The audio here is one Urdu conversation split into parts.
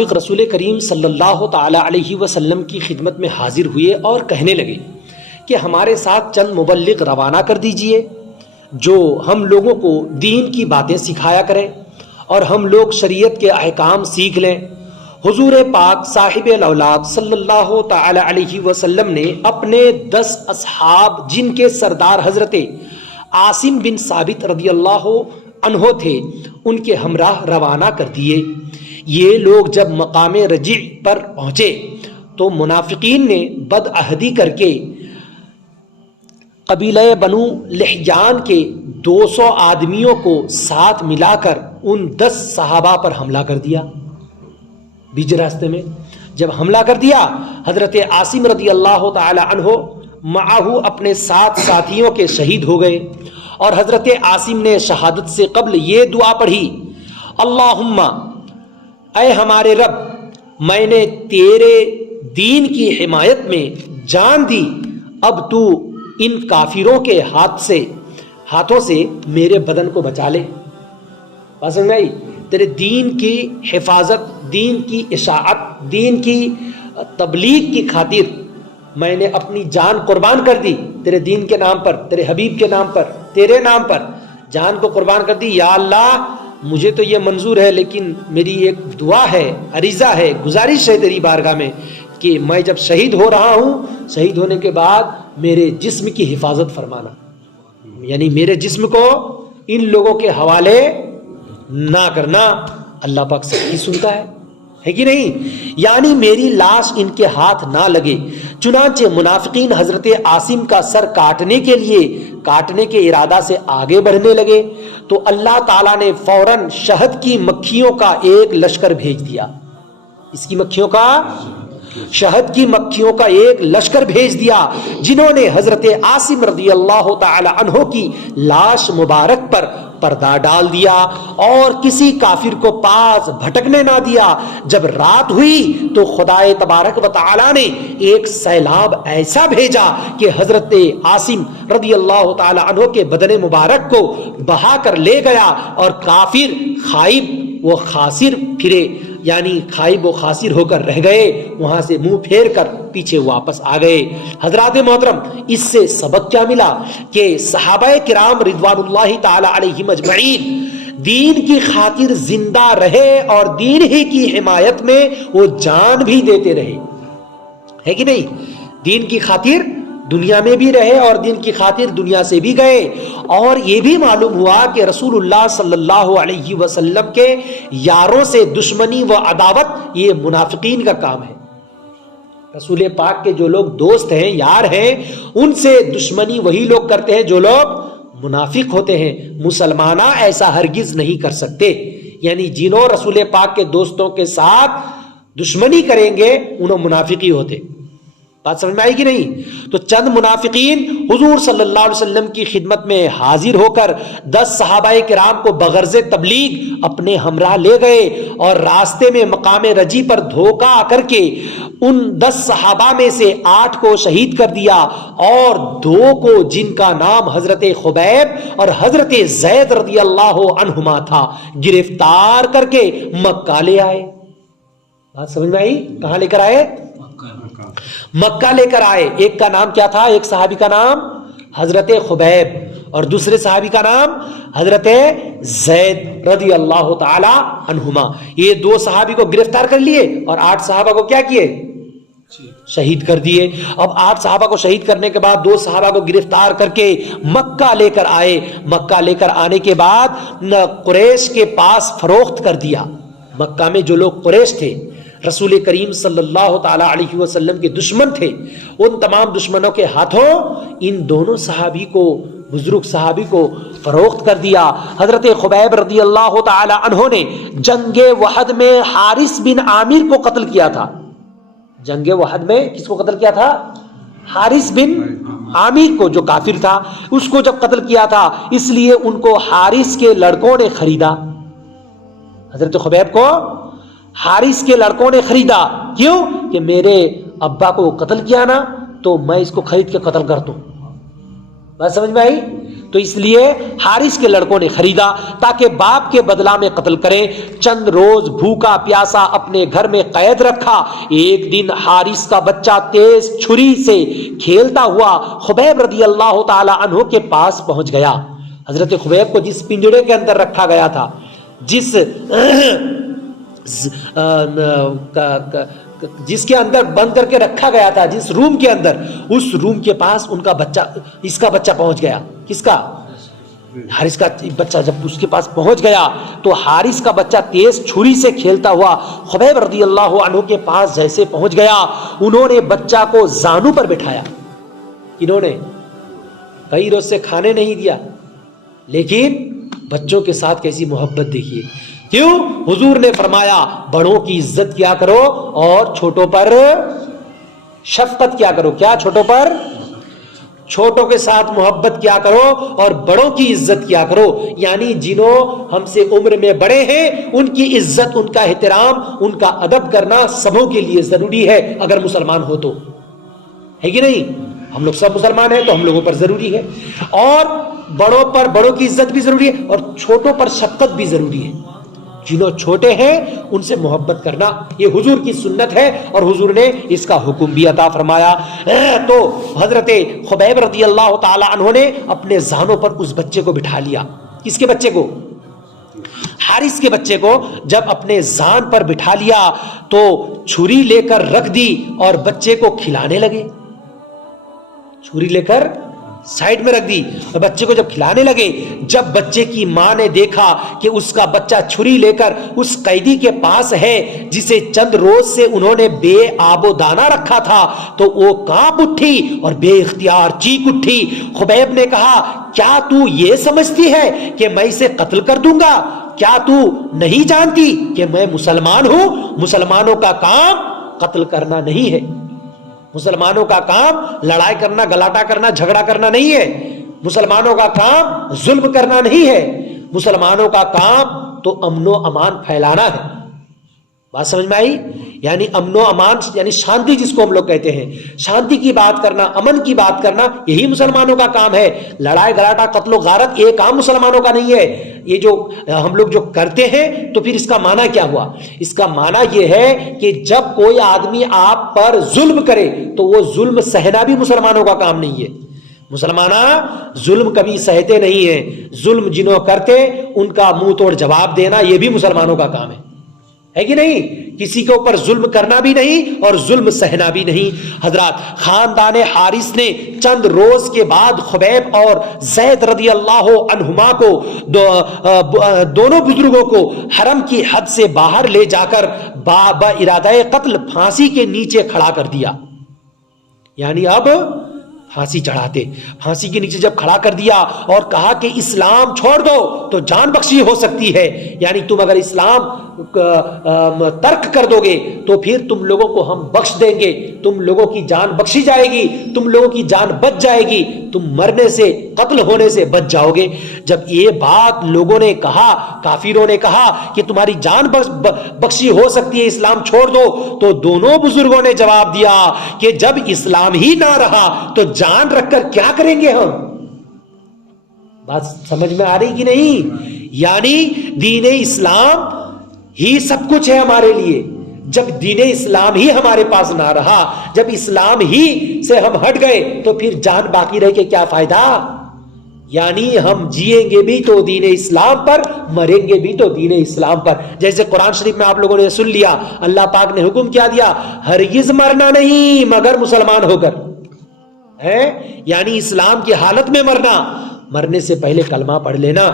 رسول کریم صلی اللہ تعالی علیہ وسلم کی خدمت میں حاضر ہوئے اور کہنے لگے کہ ہمارے ساتھ چند مبلغ روانہ کر دیجئے جو ہم لوگوں کو دین کی باتیں سکھایا کریں اور ہم لوگ شریعت کے احکام سیکھ لیں۔ حضور پاک صاحب الاولاد صلی اللہ تعالی علیہ وسلم نے اپنے 10 اصحاب جن کے سردار حضرت عاصم بن ثابت رضی اللہ عنہ تھے ان کے ہمراہ روانہ کر دیے۔ یہ لوگ جب مقام رجیع پر پہنچے تو منافقین نے بدعہدی کر کے قبیلہ بنو لحیان کے 200 آدمیوں کو ساتھ ملا کر ان 10 صحابہ پر حملہ کر دیا۔ بیچ راستے میں جب حملہ کر دیا، حضرت عاصم رضی اللہ تعالی عنہ معاہو اپنے 7 ساتھیوں کے شہید ہو گئے، اور حضرت عاصم نے شہادت سے قبل یہ دعا پڑھی، اللہم اے ہمارے رب، میں نے تیرے دین کی حمایت میں جان دی، اب تو ان کافروں کے ہاتھوں سے میرے بدن کو بچا لے۔ بات سمجھ میں آئی؟ تیرے دین کی حفاظت، دین کی اشاعت، دین کی تبلیغ کی خاطر میں نے اپنی جان قربان کر دی، تیرے دین کے نام پر، تیرے حبیب کے نام پر، تیرے نام پر جان کو قربان کر دی۔ یا اللہ، مجھے تو یہ منظور ہے، لیکن میری ایک دعا ہے، عریضہ ہے، گزارش ہے تیری بارگاہ میں کہ میں جب شہید ہو رہا ہوں، شہید ہونے کے بعد میرے جسم کی حفاظت فرمانا، یعنی میرے جسم کو ان لوگوں کے حوالے نہ کرنا۔ اللہ پاک سب کی سنتا ہے کہ نہیں؟ یعنی میری لاش ان کے ہاتھ نہ لگے۔ چنانچہ منافقین حضرت عاصم کا سر کاٹنے کے ارادہ سے آگے بڑھنے لگے تو اللہ تعالیٰ نے فوراً شہد کی مکھیوں کا ایک لشکر بھیج دیا۔ اس کی مکھیوں کا، شہد کی مکھیوں کا ایک لشکر بھیج دیا، جنہوں نے حضرت عاصم رضی اللہ تعالی عنہ کی لاش مبارک پر پردہ ڈال دیا اور کسی کافر کو پاس بھٹکنے نہ دیا۔ جب رات ہوئی تو خدائے تبارک و تعالی نے ایک سیلاب ایسا بھیجا کہ حضرت عاصم رضی اللہ تعالی عنہ کے بدن مبارک کو بہا کر لے گیا، اور کافر خائب و خاسر پھرے، یعنی خائب و خاسر ہو کر رہ گئے، وہاں سے منہ پھیر کر پیچھے واپس آ گئے۔ حضرات محترم، اس سے سبق کیا ملا کہ صحابہ کرام رضوان اللہ تعالی علیہم اجمعین دین کی خاطر زندہ رہے اور دین ہی کی حمایت میں وہ جان بھی دیتے رہے، ہے کہ نہیں؟ دین کی خاطر دنیا میں بھی رہے اور دین کی خاطر دنیا سے بھی گئے۔ اور یہ بھی معلوم ہوا کہ رسول اللہ صلی اللہ علیہ وسلم کے یاروں سے دشمنی و عداوت یہ منافقین کا کام ہے۔ رسول پاک کے جو لوگ دوست ہیں، یار ہیں، ان سے دشمنی وہی لوگ کرتے ہیں جو لوگ منافق ہوتے ہیں۔ مسلمانہ ایسا ہرگز نہیں کر سکتے، یعنی جنہوں رسول پاک کے دوستوں کے ساتھ دشمنی کریں گے انہوں منافقی ہوتے۔ بات سمجھ میں آئی کہ نہیں؟ تو چند منافقین حضور صلی اللہ علیہ وسلم کی خدمت میں حاضر ہو کر 10 صحابہ کرام کو بغرض تبلیغ اپنے ہمراہ لے گئے، اور راستے میں مقام رجی پر دھوکہ کر کے ان 10 صحابہ میں سے 8 کو شہید کر دیا، اور 2 کو جن کا نام حضرت خبیب اور حضرت زید رضی اللہ عنہما تھا گرفتار کر کے مکہ لے آئے۔ بات سمجھ میں آئی؟ کہاں لے کر آئے؟ مکہ لے کر آئے۔ ایک کا نام کیا تھا؟ ایک صحابی کا نام حضرت خبیب اور دوسرے صحابی کا نام حضرت زید رضی اللہ تعالی عنہما۔ یہ 2 صحابی کو گرفتار کر لیے اور 8 صحابہ کو کیا کیے؟ شہید کر دیے۔ اب 8 صحابہ کو شہید کرنے کے بعد 2 صحابہ کو گرفتار کر کے مکہ لے کر آئے۔ مکہ لے کر آنے کے بعد قریش کے پاس فروخت کر دیا۔ مکہ میں جو لوگ قریش تھے، رسول کریم صلی اللہ تعالی علیہ وسلم کے دشمن تھے، ان تمام دشمنوں کے ہاتھوں ان دونوں صحابی کو، بزرگ صحابی کو فروخت کر دیا۔ حضرت خبیب رضی اللہ تعالی عنہ نے جنگ وحد میں حارث بن عامر کو قتل کیا تھا۔ جنگ وحد میں کس کو قتل کیا تھا؟ حارث بن عامر کو، جو کافر تھا، اس کو جب قتل کیا تھا، اس لیے ان کو حارث کے لڑکوں نے خریدا۔ حضرت خبیب کو حارث کے لڑکوں نے خریدا۔ کیوں؟ کہ میرے ابا کو قتل کیا نا، تو میں اس کو خرید کے قتل کر دوں۔ بات سمجھ میں آئی؟ تو تو اس لیے حارث کے لڑکوں نے خریدا تاکہ باپ کے بدلہ میں قتل کریں. چند روز بھوکا پیاسا اپنے گھر میں قید رکھا. ایک دن حارث کا بچہ تیز چھری سے کھیلتا ہوا خبیب رضی اللہ تعالی عنہ کے پاس پہنچ گیا. حضرت خبیب کو جس پنجرے کے اندر رکھا گیا تھا, جس کے اندر بند کر کے رکھا گیا تھا, جس روم کے اندر, اس روم کے پاس ان کا بچہ, اس کا بچہ پہنچ گیا. کس کا؟ حارث کا بچہ. جب اس کے پاس پہنچ گیا تو حارث کا بچہ تیز چھری سے کھیلتا ہوا خبیب رضی اللہ عنہ کے پاس جیسے پہنچ گیا, انہوں نے بچہ کو زانو پر بٹھایا. انہوں نے کئی روز سے کھانے نہیں دیا, لیکن بچوں کے ساتھ کیسی محبت دیکھیے. کیوں؟ حضور نے فرمایا بڑوں کی عزت کیا کرو اور چھوٹوں پر شفقت کیا کرو. کیا؟ چھوٹوں پر, چھوٹوں کے ساتھ محبت کیا کرو اور بڑوں کی عزت کیا کرو. یعنی جنہوں ہم سے عمر میں بڑے ہیں ان کی عزت, ان کا احترام, ان کا ادب کرنا سبوں کے لیے ضروری ہے, اگر مسلمان ہو تو. ہے کہ نہیں؟ ہم لوگ سب مسلمان ہیں تو ہم لوگوں پر ضروری ہے, اور بڑوں پر, بڑوں کی عزت بھی ضروری ہے اور چھوٹوں پر شفقت بھی ضروری ہے. جنہوں چھوٹے ہیں ان سے محبت کرنا یہ حضور کی سنت ہے اور حضور نے اس کا حکم بھی عطا فرمایا. تو حضرت خبیب رضی اللہ تعالی عنہ نے اپنے زانوں پر اس بچے کو بٹھا لیا. کس کے بچے کو؟ حارث کے بچے کو. جب اپنے زان پر بٹھا لیا تو چھری لے کر رکھ دی اور بچے کو کھلانے لگے. چھری لے کر سائڈ میں رکھ دی اور بچے کو جب کھلانے لگے, جب بچے کی ماں نے دیکھا کہ اس کا بچہ چھری لے کر اس قیدی کے پاس ہے جسے چند روز سے انہوں نے بے آب و دانہ رکھا تھا, تو وہ کانپ اٹھی اور بے اختیار چیخ اٹھی. خبیب نے کہا کیا تو یہ سمجھتی ہے کہ میں اسے قتل کر دوں گا؟ کیا تو نہیں جانتی کہ میں مسلمان ہوں؟ مسلمانوں کا کام قتل کرنا نہیں ہے, مسلمانوں کا کام لڑائی کرنا, گلاٹا کرنا, جھگڑا کرنا نہیں ہے. مسلمانوں کا کام ظلم کرنا نہیں ہے. مسلمانوں کا کام تو امن و امان پھیلانا ہے. بات سمجھ میں آئی؟ یعنی امن و امان یعنی شانتی, جس کو ہم لوگ کہتے ہیں, شانتی کی بات کرنا, امن کی بات کرنا, یہی مسلمانوں کا کام ہے. لڑائی گلاٹا, قتل و غارت یہ کام مسلمانوں کا نہیں ہے. یہ جو ہم لوگ جو کرتے ہیں تو پھر اس کا معنی کیا ہوا؟ اس کا معنی یہ ہے کہ جب کوئی آدمی آپ پر ظلم کرے تو وہ ظلم سہنا بھی مسلمانوں کا کام نہیں ہے. مسلمانہ ظلم کبھی سہتے نہیں ہیں. ظلم جنہوں کرتے ان کا منہ توڑ جواب دینا یہ بھی مسلمانوں کا کام ہے کہ نہیں؟ کسی کے اوپر ظلم کرنا بھی نہیں اور ظلم سہنا بھی نہیں. حضرات, خاندان حارث نے چند روز کے بعد خبیب اور زید رضی اللہ عنہما کو دونوں بزرگوں کو حرم کی حد سے باہر لے جا کر ارادہ قتل پھانسی کے نیچے کھڑا کر دیا. یعنی اب پھانسی چڑھاتے. پھانسی کے نیچے جب کھڑا کر دیا اور کہا کہ اسلام چھوڑ دو تو جان بخشی ہو سکتی ہے, یعنی تم اگر اسلام ترک کر دو گے تو پھر تم لوگوں کو ہم بخش دیں گے, تم لوگوں کی جان بخشی جائے گی, تم لوگوں کی جان بچ جائے گی, تم مرنے سے, قتل ہونے سے بچ جاؤ گے. جب یہ بات لوگوں نے کہا, کافروں نے کہا کہ تمہاری جان بخشی ہو سکتی ہے, اسلام چھوڑ دو, تو دونوں بزرگوں نے جواب دیا کہ جب اسلام ہی نہ رہا تو جان رکھ کر کیا کریں گے ہم. بات سمجھ میں آ رہی کہ نہیں؟ یعنی دین اسلام ہی سب کچھ ہے ہمارے لیے. جب دین اسلام ہی ہمارے پاس نہ رہا, جب اسلام ہی سے ہم ہٹ گئے تو پھر جان باقی رہ کے کیا فائدہ؟ یعنی ہم جیئیں گے بھی تو دین اسلام پر, مریں گے بھی تو دین اسلام پر. جیسے قرآن شریف میں آپ لوگوں نے سن لیا, اللہ پاک نے حکم کیا دیا, ہرگز مرنا نہیں مگر مسلمان ہو کر. ہے یعنی اسلام کی حالت میں مرنا, مرنے سے پہلے کلمہ پڑھ لینا.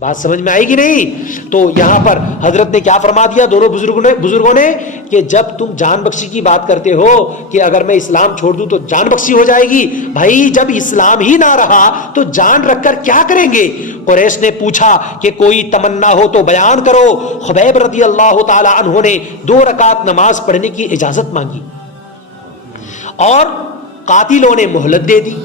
بات سمجھ میں آئے گی نہیں؟ تو یہاں پر حضرت نے کیا فرما دیا دونوں بزرگوں نے کہ جب تم جان بخشی کی بات کرتے ہو کہ اگر میں اسلام چھوڑ دوں تو جان بخشی ہو جائے گی, بھائی جب اسلام ہی نہ رہا تو جان رکھ کر کیا کریں گے؟ قریش نے پوچھا کہ کوئی تمنا ہو تو بیان کرو. خبیب رضی اللہ تعالی عنہ نے 2 رکعت نماز پڑھنے کی اجازت مانگی اور قاتلوں نے مہلت دے دی.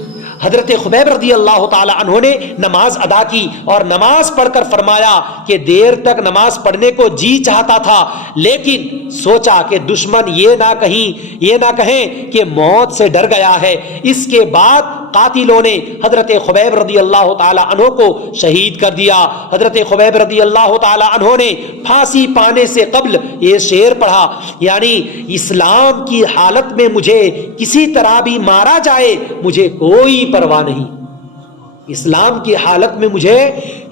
حضرت خبیب رضی اللہ تعالی عنہ نے نماز ادا کی اور نماز پڑھ کر فرمایا کہ دیر تک نماز پڑھنے کو جی چاہتا تھا, لیکن سوچا کہ دشمن یہ نہ کہیں کہ موت سے ڈر گیا ہے. اس کے بعد قاتلوں نے حضرت خبیب رضی اللہ تعالی عنہ کو شہید کر دیا. حضرت خبیب رضی اللہ تعالی عنہ نے پھانسی پانے سے قبل یہ شعر پڑھا، یعنی اسلام کی حالت میں مجھے کسی طرح بھی مارا جائے مجھے کوئی پرواہ نہیں. اسلام کی حالت میں مجھے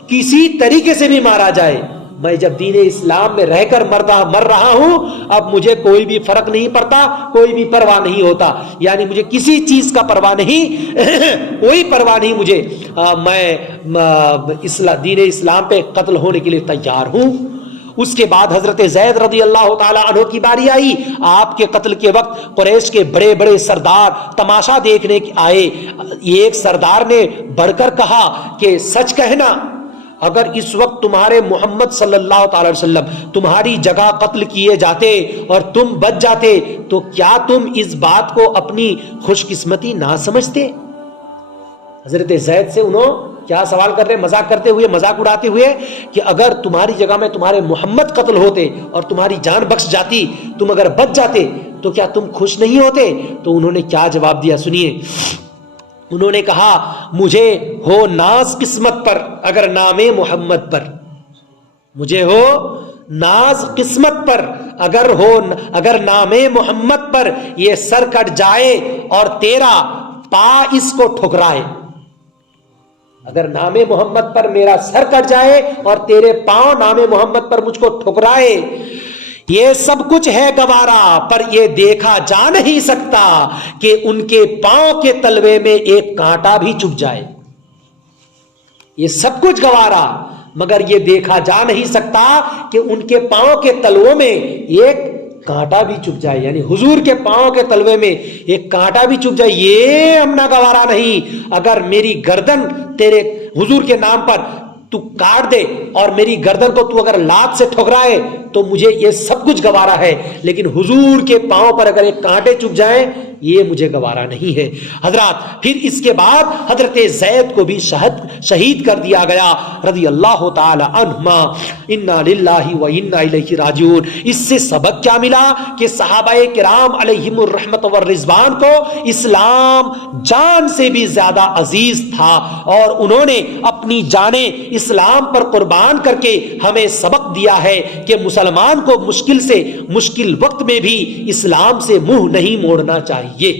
کسی طریقے سے بھی مارا جائے، میں جب دین اسلام میں رہ کر مر رہا ہوں، اب مجھے کوئی بھی فرق نہیں پڑتا، کوئی بھی پرواہ نہیں ہوتا. یعنی مجھے کسی چیز کا پرواہ نہیں کوئی پرواہ نہیں مجھے، میں دین اسلام پہ قتل ہونے کے لیے تیار ہوں. اس کے بعد حضرت زید رضی اللہ تعالی عنہ کی باری آئی. آپ کے قتل کے وقت قریش کے بڑے بڑے سردار تماشا دیکھنے آئے. ایک سردار نے بڑھ کر کہا کہ سچ کہنا، اگر اس وقت تمہارے محمد صلی اللہ تعالی وسلم تمہاری جگہ قتل کیے جاتے اور تم بچ جاتے تو کیا تم اس بات کو اپنی خوش قسمتی نہ سمجھتے؟ حضرت زید سے انہوں کیا سوال کر رہے، مذاق کرتے ہوئے، مذاق اڑاتے ہوئے، کہ اگر تمہاری جگہ میں تمہارے محمد قتل ہوتے اور تمہاری جان بخش جاتی، تم اگر بچ جاتے تو کیا تم خوش نہیں ہوتے؟ تو انہوں نے کیا جواب دیا سنیے. انہوں نے کہا مجھے ہو ناز قسمت پر اگر نام محمد پر، مجھے ہو ناز قسمت پر اگر نام محمد پر یہ سر کٹ جائے اور تیرا پا اس کو ٹھکرائے. اگر نام محمد پر میرا سر کٹ جائے اور تیرے پاؤں نام محمد پر مجھ کو ٹھکرائے، یہ سب کچھ ہے گوارا، پر یہ دیکھا جا نہیں سکتا کہ ان کے پاؤں کے تلوے میں ایک کانٹا بھی چبھ جائے. یہ سب کچھ گوارا، مگر یہ دیکھا جا نہیں سکتا کہ ان کے پاؤں کے تلووں میں ایک کانٹا بھی چبھ جائے. یعنی حضور کے پاؤں کے تلوے میں ایک کانٹا بھی چبھ جائے، یہ ہم نہ گوارا نہیں. اگر میری گردن تیرے حضور کے نام پر تو کاٹ دے اور میری گردن کو تو اگر لات سے ٹھکرائے تو مجھے یہ سب کچھ گوارا ہے، لیکن حضور کے پاؤں پر اگر ایک کانٹے چبھ جائیں یہ مجھے گوارا نہیں ہے. حضرات پھر اس کے بعد حضرت زید کو بھی شہید کر دیا گیا رضی اللہ تعالی عنہما. انا للہ و انا الیہ راجعون. اس سے سبق کیا ملا کہ صحابہ کرام علیہم الرحمت والرضوان کو اسلام جان سے بھی زیادہ عزیز تھا، اور انہوں نے اپنی جانیں اسلام پر قربان کر کے ہمیں سبق دیا ہے کہ مسلمان کو مشکل وقت میں بھی اسلام سے منہ نہیں موڑنا چاہیے.